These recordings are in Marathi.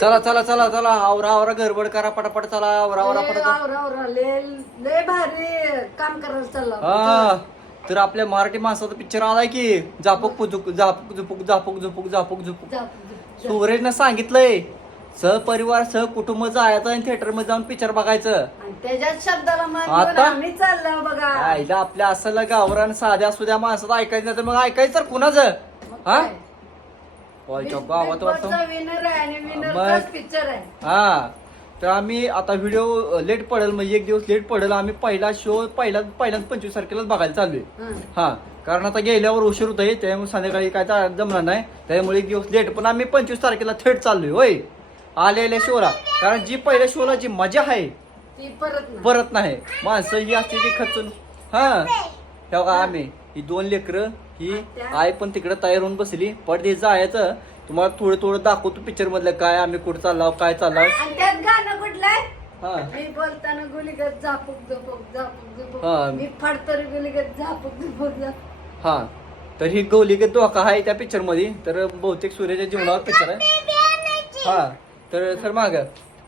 चला चला चला चला आवरा आवरा गडबड करा पटापट चला आवरा आवरा लय पटापट आवरा आवरा लय लय भारी काम करायला चालला हा तर आपल्या मराठी माणसाचा पिक्चर आलाय की झापक पुजुक झापक झुपुक झापक झुपुक झापक झुपुक जा, जा. सुरेशनं सांगितलंय सहपरिवार सह कुटुंब जायचं आणि थिएटरमध्ये जाऊन पिक्चर बघायचं आणि त्याच्याच शब्दाला मान देऊन आता? आम्ही चाललो बघा आईला आपल्या असलं गावरान साध्या सुद्या माणसाचं ऐकायचं नाही तर मग ऐकायचं तर कुणाचं मग हा काय? बिग- गावात वाटतं. विनर आहे आणि मग- पिक्चर आहे. हा तर आम्ही आता व्हिडिओ लेट पडेल म्हणजे एक दिवस लेट पडेल आम्ही पहिला शो पहिला पहिल्याच पंचवीस तारखेलाच बघायला चाललोय. हं. हा कारण आता गेल्यावर उशीर होत आहे त्यामुळे संध्याकाळी काय चा- जमणार नाही. त्यामुळे एक दिवस लेट पण आम्ही पंचवीस तारखेला थेट चाललोय होय. आलेल्या शोला कारण जी पहिल्या शोला जी मजा आहे ती परत नाही. परत नाही. माणसं ही असते ती खचून. हा. हे बघा आम्ही ही दोन लेकरं ही आई पण तिकडे तयार होऊन बसली. पडदे जायचं तुम्हाला थोडं थोडं दाखवतो पिक्चर मधलं काय आम्ही कुठं चाललो काय चाललो आणि त्यात गाणं कुठलंय? हा. मी बोलताना गुलीगत झापूक झोपूक झापूक हा. झोपूक मी फाडतर गुलीगत झापूक झोपूक झापूक. हा. तर ही गौलीगत धोका आहे त्या पिक्चरमध्ये तर बहुतेक सूर्याच्या जीवनावर पिक्चर आहे. हा. तर सर माग.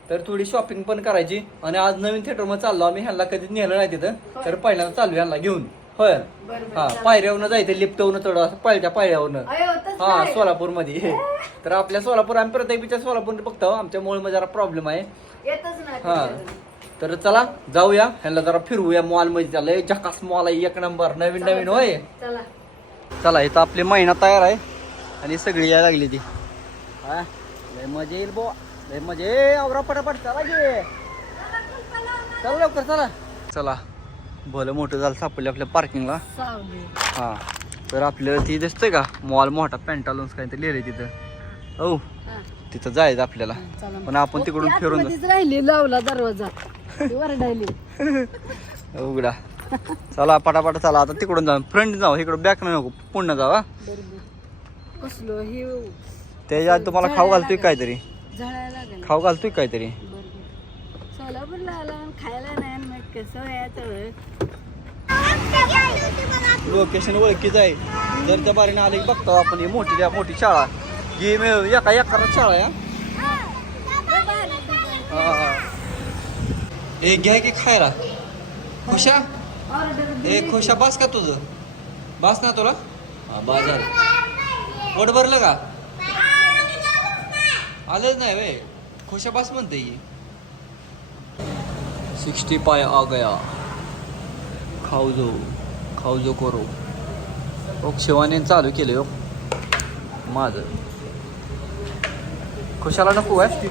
तर थोडी शॉपिंग पण करायची. आणि आज नवीन थिएटरमध्ये चाललो आम्ही. ह्यांना कधी नेलं नाही तिथं. तर पहिल्यांदा चालू ह्यांना घेऊन. होय. हा पायऱ्यावरनं जायचं लिफ्टवरनं थोडं असं पळत्या पायऱ्यावरनं. हा. सोलापूरमध्ये तर आपल्या सोलापूर आम्ही प्रत्येक सोलापूर बघतो आमच्या मुळे जरा प्रॉब्लेम आहे. हा. तर. चला जाऊया. ह्यांना जरा फिरवूया मॉलमध्ये झालंय झकास मॉल आहे एक नंबर नवीन नवीन होय. चला. चला. इथं आपली महिना तयार आहे. आणि सगळी यायला लागली ती. हा लय मजा येईल बो लय मजा. ये आवरा पटापट चला गे चला लवकर चला. चला. भलं मोठं झालं सापडलं आपल्या पार्किंगला हा. तर आपल्याला ती दिसतंय का? मॉल मोठा पॅन्टालून्स काहीतरी लिहिलंय तिथं. हो हा, तिथं जायचं आपल्याला. पण आपण तिकडून ती फिरून राहिली लावला दरवाजा. ती उघडा. चला पटापट चला. आता तिकडून जाऊ फ्रंट जाऊ. इकडं बॅक नाही नको पुन्हा ही. त्याच्या आधी तुम्हाला खाऊ घालतोय काहीतरी. खाऊ घालतोय काहीतरी. खायला नाही आणि मग कसं यायचं लोकेशन ओळखीच आहे. जर त्या बारीने आले की बघतो आपण ही मोठी द्या मोठी शाळा. ही मे- एका एका शाळा या हा. हा ए घ्या की खायला. खुशा? ए खुशा बास का तुझं? बास ना तुला? बाजार पोट भरलं का? आलंच नाही वे खुशा बास म्हणते ही. सिक्स्टी पाय आ गया. खाऊ जो खाऊ जो करो. हो, ओक शिवाने चालू केले हो. माझं. खुशाला नको आहे?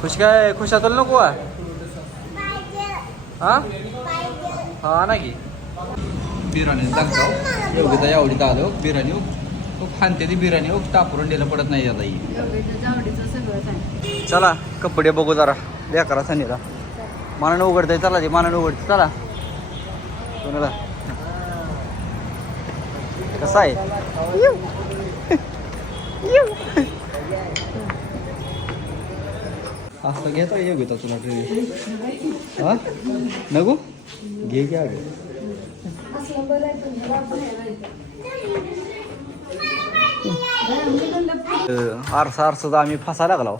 खुश काय? खुशातलं नको आहे? हा? हा ना की बिर्याणी दाखव. योगिता आवडीत आलो बिर्याणी हो. हो, खूप खानते ती बिर्याणी टापरून दिलं पडत नाही आता ही. चला कपडे बघू जरा. लेकरा सनीला. मानानं उघडतंय चला ते मानानं उघडते चला. कोणाला? कसं आहे? असं घेता योगिता तुला ट्रेन हा? नको घे घ्या आरसा आरसा आम्ही फसायला लागला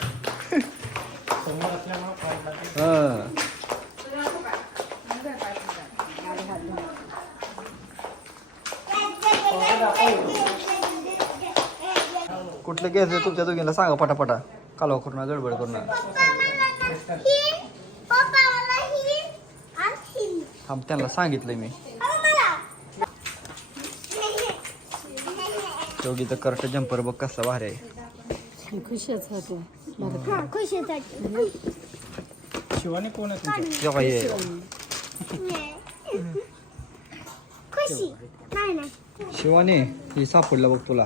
हं. कुठलं घ्यायचं तुमच्या दोघीला सांगा पटापटा. कालवा करून गडबड करून. थांब त्यांना सांगितलंय मी. योगी तर करट जम्पर बघ कसला भारी आहे. खुशच होते यो काय हे? शिवानी ही सापडला बघ तुला.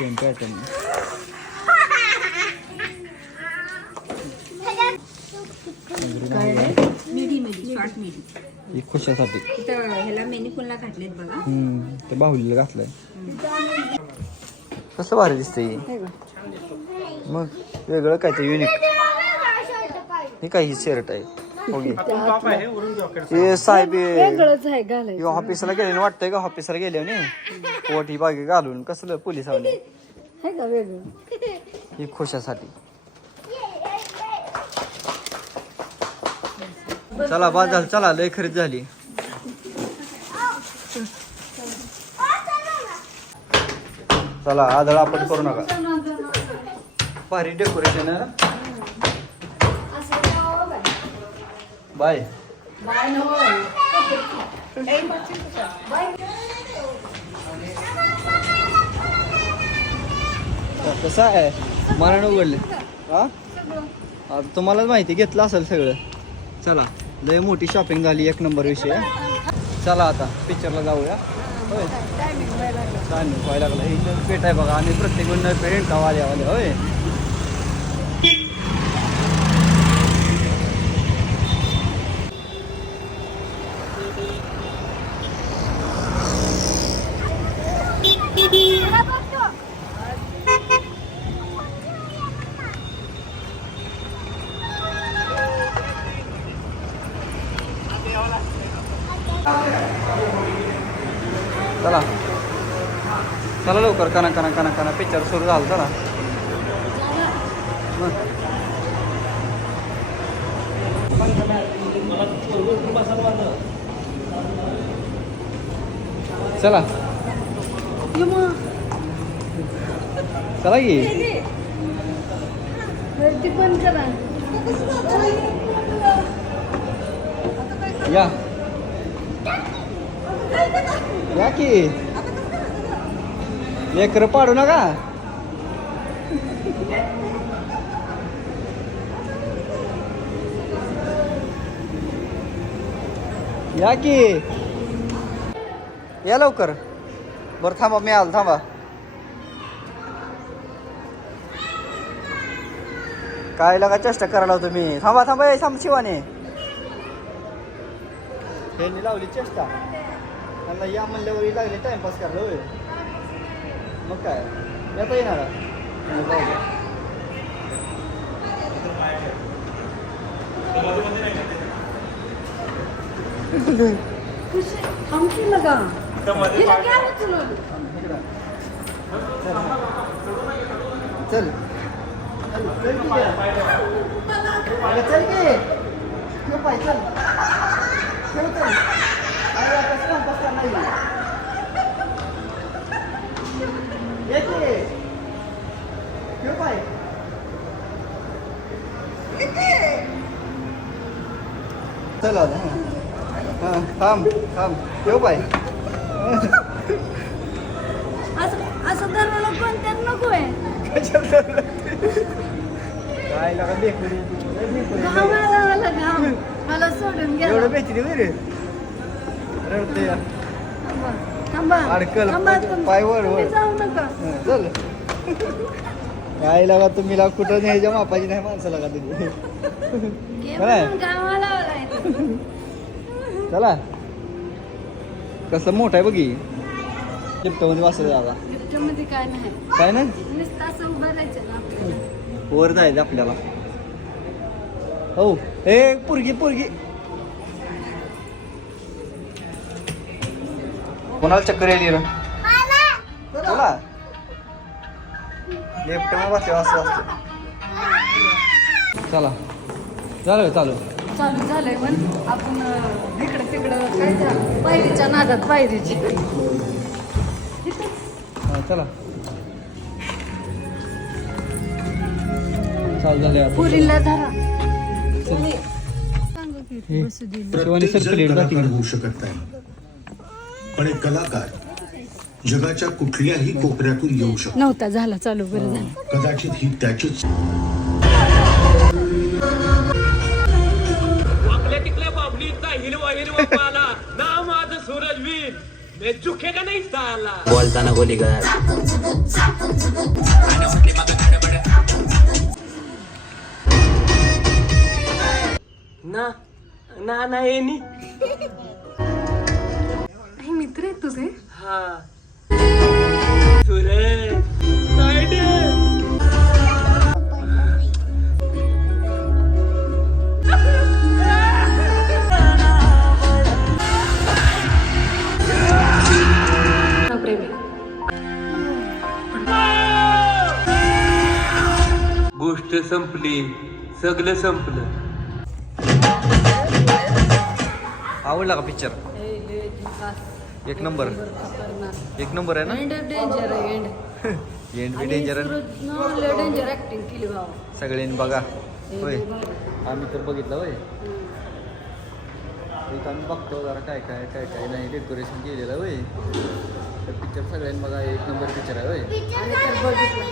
Same pattern midi midi short midi ही खुशासाठी. घातलेत बघा. हम्म ते बाहुलीला घातलंय. कसं भारी दिसतंय हे? मग वेगळं काय ते युनिक हे काय ही शर्ट आहे? हे साहेब वेगळंच आहे घालायचं. ऑफिसला गेले वाटतंय का? ऑफिसला गेले ने पोटी बागे घालून कसलं पोलिसांनी आहे का वेगळं? ही खुशासाठी. चला बाद झालं. चला लय खरेदी झाली. चला आदळ आपण करू नका. भारी डेकोरेशन ना. बाय. कसं आहे? मला उघडले. हा? तुम्हालाच माहिती घेतलं असेल सगळं. चला लय मोठी शॉपिंग झाली एक नंबर विषय. चला आता पिक्चरला जाऊया. होय. चालेल व्हायला लागला. ही पेट आहे बघा आणि प्रत्येक पेंट का वाले वाले होय. चला लवकर कना कना कना कना पिक्चर सुरू झालं चला मग. चला. चला की. ती पण करा या. या की. लेकर पाडू नका. या की. या लवकर. बरं थांबा मी आलो थांबा. काय लगा चेष्टा करायला तुम्ही थांबा थांबा ए, थांब शिवाने. ह्यांनी लावली चेष्टा. त्यांना या म्हणल्यावर लागले टाइमपास करायला होय. मग काय? येता येणार. आमची लगा हिला घ्या उचलून. चल. चल चल की चल की. पाय चल ठेव चल अरे आता टाइमपास करणार नाही. ये की ठेव पाय आता हां थांब थांब. ठेव पाय असं असं दरवेळेला कोणत्यात नको आहे? काय लागा देखुरी घाम आला मला घाम मला सोडून गेला. एवढं बेची दे रे. रडते या. थांबा, थांबा. अडकल. थांबा. पाय वर, वर. तुम्ही जाऊ नका. चल. काय लागा तुम्ही लाग कुठं न्यायच्या मापाची नाही माणसं लागा तुम्ही काय? चला. कसं मोठं आहे बघी मध्ये वाचत त्यामध्ये काय नाही. ना ना वर जायचं आपल्याला. हो. ए पुरगी पुरगी. कोणाला चक्कर यायली रे? लेफ्टमध्ये बसले असं असतं चला. झालं चालू? चालू झालंय पण आपण इकडं तिकडं काय पायरीच्या नादात पायरीची. हा चला. चालू झाले आता पुरीला धरा. सांगू की बसू दे शिवानी प्रत्येक सरकली जण जाती. कलाकार होऊ शकत नाही. पण एक कलाकार जगाच्या कुठल्याही कोपऱ्यातून येऊ शकतो. नव्हता झाला चालू बरं झालं. कदाचित ही त्याचीच आपल्या तिकल्या बाबलीचा हिरवा हिरवा पाला. ना माझं सूरजवीर मैं नहीं साला बोलताना गोली कर. ना ना ना हे मित्र आहेत तुझे? हा. गोष्ट संपली सगळं संपलं. आवडला का पिक्चर एक नंबर. एक नंबर आहे ना? एंड डेंजर आहे एंड एंड बी डेंजर आहे. डेंजर ऍक्टिंग केली भाऊ सगळ्यांनी बघा. होय. आम्ही तर बघितलं होय. एक आम्ही बघतो जरा काय काय काय काय नाही डेकोरेशन केलेलं होय. तर पिक्चर सगळ्यांनी बघा एक नंबर पिक्चर आहे होय. आणि तर बघितलं.